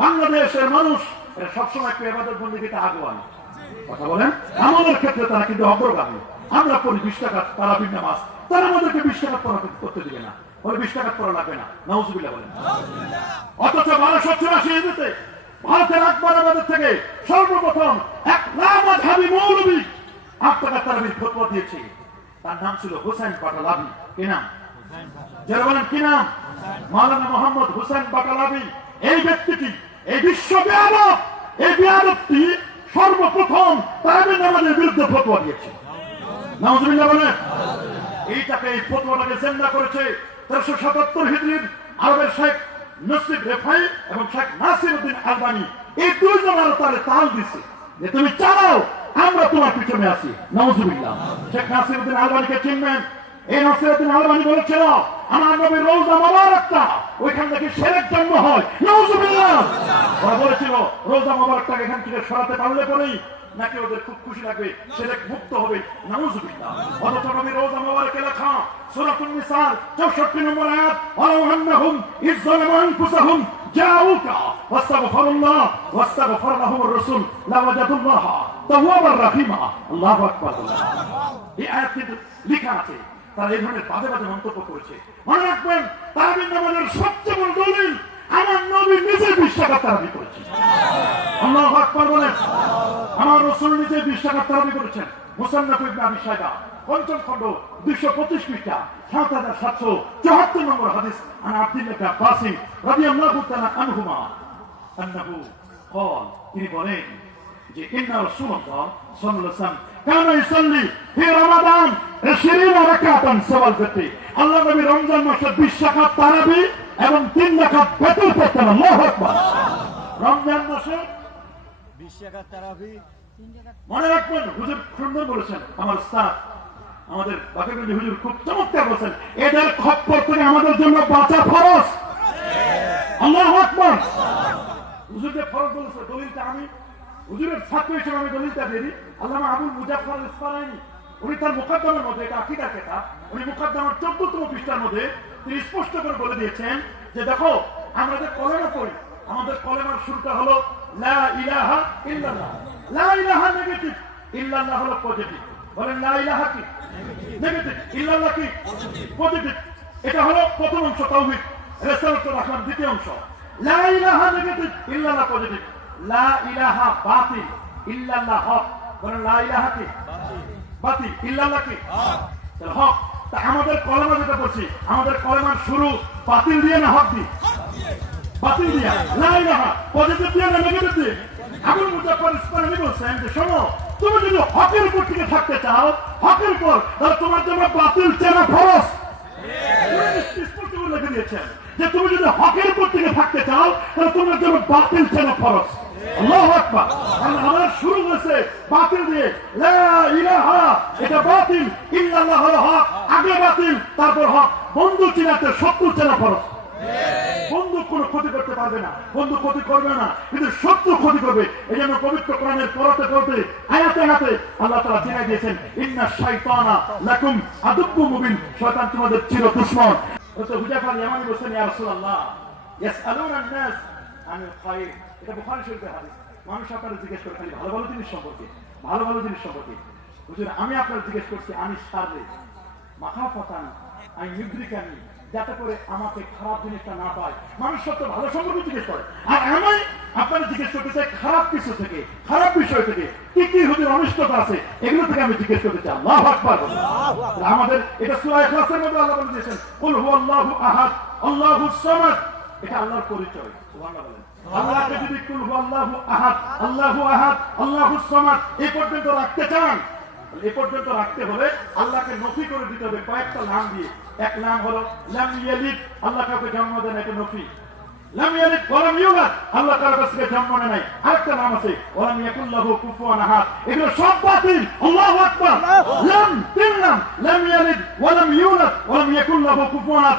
বাংলাদেশের মানুষ সবসময় এবাদত বন্দীকে আগুয়ান। কথা বলেন? আমাদের ক্ষেত্রে তারা কিন্তু অগ্রগামী। আমরা পড়ি বিশ টাকা তারা বিন নামাজ। তারা আমাদেরকে বিশ টাকা করতে দিবে না। বিশ টাকা পড়া লাগবে না। নাউজুবিল্লাহ বলেন। অথচ হিজড়িতে ভারতের আকবর আমাদের থেকে সর্বপ্রথম এক লামাধাবী মৌলবী আট টাকা তারাবির ফতোয়া তার নাম ছিল হোসেন পাটালাবি কি নাম? যারা বলেন, কি নাম? মাওলানা মোহাম্মদ হোসেন পাটালাবি এই ব্যক্তিটি এই বিশ্ব এই সর্বপ্রথম তারাবির নামাজের বিরুদ্ধে ফতোয়া দিয়েছে। নাউজুবিল্লাহ এইটাকে এই জেন্দা করেছে তেরোশো সাতাত্তর হিজড়ির আরবের শেখ নসিব রেফাই এবং শেখ নাসির উদ্দিন আলবানি। এই দুইজন আরও তারে তাল দিছে যে, তুমি চালাও, আমরা তোমার পিছনে আছি। নওজুবিল্লাহ শেখ নাসির উদ্দিন আলবানিকে চিনবেন? এই নাসির উদ্দিন আলবানি বলেছিল, আমার নবী রোজা মোবারকটা, ওইখান থেকে সেরেক জন্ম হয়। নওজুবিল্লাহ ওরা বলেছিল, রোজা মোবারকটাকে এখান থেকে সরাতে পারলে পরেই নাকি ওদের খুব খুশি লাগবে মুক্ত হবে। অথচ রোজা লেখা, সূরাতুন নিসার 64 নম্বর আয়াত আনফুসাহুম জাউকা, ওয়াস্তাগফিরুল্লাহ রাসূল, লাওয়াজাদুল্লাহ রাহিমা। আল্লাহু আকবার। এই আয়াত কিন্তু লেখা আছে, তারা এই ধরনের বাজে বাজে মন্তব্য করেছে। মনে রাখবেন, তারাবির নামাজের সবচেয়ে বড় দলিল আমার নবী নিজে বিশ্বাস তারাবি করেছে আল্লাহ আকবার বলেন আমার রসুল নিজে বিশ টাকা তারাবি করেছেন মুসান্নাফ ইবনে আবি শাইবা পঞ্চম খণ্ড দুইশো পঁচিশ পৃষ্ঠা সাত হাজার সাতশো চুয়াত্তর নম্বর হাদিস আন আব্দুল্লাহ ইবনে আব্বাসি রাদিয়াল্লাহু তাআলা আনহুমা আন্নাহু قال তিনি বলেন যে ইন্না রাসূলুল্লাহ সাল্লাল্লাহু আলাইহি ওয়াসাল্লাম কানা ইসাল্লি ফি রমাদান 20 রাকাতান সওয়াল ফিত্রি আল্লাহ নবী রমজান মাসে 20 রাকাত তারাবি এবং 3 রাকাত বেতর পড়তেন আল্লাহু আকবার রমজান মাসে মনে রাখবেন, হুজুর সুন্দর বলেছেন, আমার স্টাফ আমাদের বাকিগঞ্জ হুজুর খুব চমৎকার বলেছেন, এদের খপ্পর থেকে আমাদের জন্য বাঁচা ফরজ। আল্লাহ আকবার। হুজুর যে ফরজ বলেছে, দলিলটা আমি, হুজুরের ছাত্র হিসেবে আমি দলিলটা দিয়ে দিই। আল্লামা আবুল মুজাফর ইসফারাইনি উনি তার মুকদ্দমের মধ্যে, এটা আকিদার কেতা, উনি মুকদ্দমার চোদ্দতম পৃষ্ঠার মধ্যে তিনি স্পষ্ট করে বলে দিয়েছেন যে দেখো, আমরা যে কলেমা পড়ি, আমাদের কলেমার শুরুটা হলো ইল্লাল্লাহ। ইল্লাল্লাহ পজিটিভ। পজিটিভ। এটা হলো প্রথম অংশ দ্বিতীয় অংশ। পজিটিভ। লা বাতিল, ইল্লাল্লাহ বাতিল ইল্লাল্লাহ কি হক, তা আমাদের কলেমা যেটা বলছি, আমাদের কলেমার শুরু বাতিল দিয়ে না হক দিয়ে? বাতিল দিয়া। ইলাহা পজিটিভ দিয়ে না নেগেটিভ দিয়ে? আবুল বলছেন যে, শোনো, তুমি যদি হকের উপর টিকে থাকতে চাও, হকের উপর, তাহলে তোমার জন্য বাতিল চেনা দিয়েছেন যে, তুমি যদি হকের উপর থেকে থাকতে চাও, তাহলে তোমার জন্য বাতিল চেনা ফরজ। আমার শুরু হয়েছে বাতিল দিয়ে। এটা বাতিল। ইল্লাল্লাহ হলো হক। আগে বাতিল, তারপর হক। বন্ধু চিনাতে শত্রু চেনা ফরজ বন্ধু কোনো এটা বুখারী শরীফের হাদিস। মানুষ আপনারা জিজ্ঞেস করে, খালি ভালো ভালো জিনিস সম্পর্কে? ভালো ভালো জিনিস সম্পর্কে? হুজুর, আমি আপনারা জিজ্ঞেস করছি, আমি সাররে। মাখাফাতান আমি নিদ্রিকানি যাতে করে আমাকে খারাপ জিনিসটা না পায়। মানুষ তো ভালো সম্পর্কে জিজ্ঞেস করে। আর আমি আপনারা জিজ্ঞেস করতে চাই খারাপ কিছু থেকে, খারাপ বিষয় থেকে, কি কি হুজুর অনিষ্টতা আছে, এগুলো থেকে আমি জিজ্ঞেস করতে চাই আল্লাহ আকবার আমাদের, এটা সূরা ইখলাসের মধ্যে আল্লাহ বলে দিয়েছেন, কুল হুয়াল্লাহু আহাদ আল্লাহুস সামাদ। এটা আল্লাহর পরিচয়। সুবহানাল্লাহ যদি কুল হুয়াল্লাহু আহাদ আল্লাহু আহাদ আল্লাহুস সামাদ এই পর্যন্ত রাখতে চান এ পর্যন্ত রাখতে হলে আল্লাহকে নফি করে দিতে হবে কয়েকটা নাম দিয়ে। এক নাম হলো লাম ইয়ালিদ আল্লাহ কাউকে জন্ম দেন এটা নফি। লাম ইয়ালিদ ওয়ালাম ইউলাদ আল্লাহ কারও কাছ থেকে জন্ম নেয় নাই। আরেকটা নাম আছে ওয়ালাম ইয়াকুল লাহু কুফুয়ান আহাদ। এগুলো সব বাতিল। আল্লাহু আকবার। লাম তিন নাম লাম ইয়ালিদ ওয়ালাম ইউলাদ ওয়ালাম ইয়াকুল লাহু কুফুয়ান আহাদ।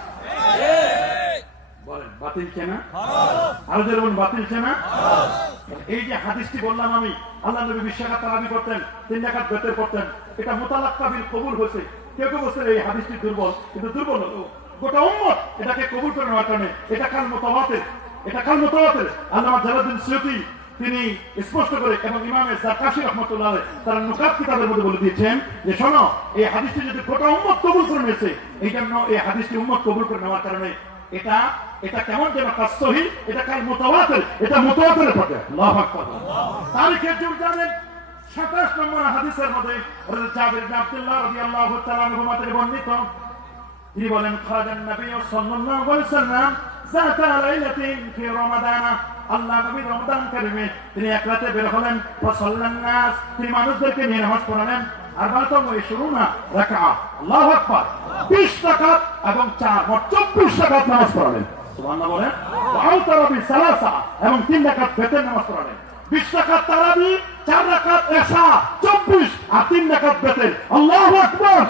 বাতিল চেনা আরও যে বাতিল চেনা এই যে হাদিসটি বললাম আমি আল্লাহ নবী বিশ্বাঘাত তারাবি করতেন তিন ডাকাত বেতের করতেন। এটা মোতালাক কাবিল কবুল হয়েছে। কেউ কেউ বলছেন এই হাদিসটি দুর্বল। কিন্তু দুর্বল হলো গোটা উম্মত এটাকে কবুল করে নেওয়ার কারণে এটা কাল মোতাবাতের এটা কাল মোতাবাতের আল্লাহ জালাদ্দিন সৈয়দি তিনি স্পষ্ট করে এবং ইমামে জাকাশি রহমতুল্লাহ তারা নুকাত কিতাবের মধ্যে বলে দিয়েছেন যে শোনো এই হাদিসটি যদি গোটা উম্মত কবুল করে নিয়েছে এই জন্য এই হাদিসটি উম্মত কবুল করে নেওয়ার কারণে এটা এটা কেমন যেন কাসহি এটা কাল মোতাবাতের এটা মোতাবাতের পথে। আল্লাহু আকবার। তারিখে জুরজানের 27 নম্বর হাদিসের মধ্যে হযরত জাবির ইবনে আব্দুল্লাহ রাদিয়াল্লাহু তাআলা আনহু থেকে বর্ণিত। তিনি বলেন খারাজান নবী সাল্লাল্লাহু আলাইহি ওয়াসাল্লাম যাতা লাইলাতিন ফি রমাদানা। আল্লাহ নবী রমজান কারিমে তিনি এক রাতে বের হলেন, ফসল্লান নাস। তিনি মানুষদেরকে নিয়ে নামাজ পড়ালেন। আর বাতো শুরু না রাখা। আল্লাহু আকবার। 20 রাকাত এবং চার মোট 24 রাকাত নামাজ পড়ালেন। সুবহানাল্লাহ বলেন ওয়াও তারাবি সালাসা এবং তিন রাকাত বেতের নামাজ পড়ালেন। 20 রাকাত তারাবি, চার রাকাত এশা 24 আর তিন রাকাত বেতের। আল্লাহু আকবার।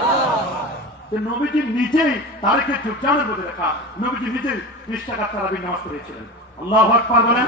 নবীজি নিজেই তারিখের যুগজানের মধ্যে বিশ টাকা তারাবি নামাজ পড়িয়েছিলেন। আল্লাহ বলেন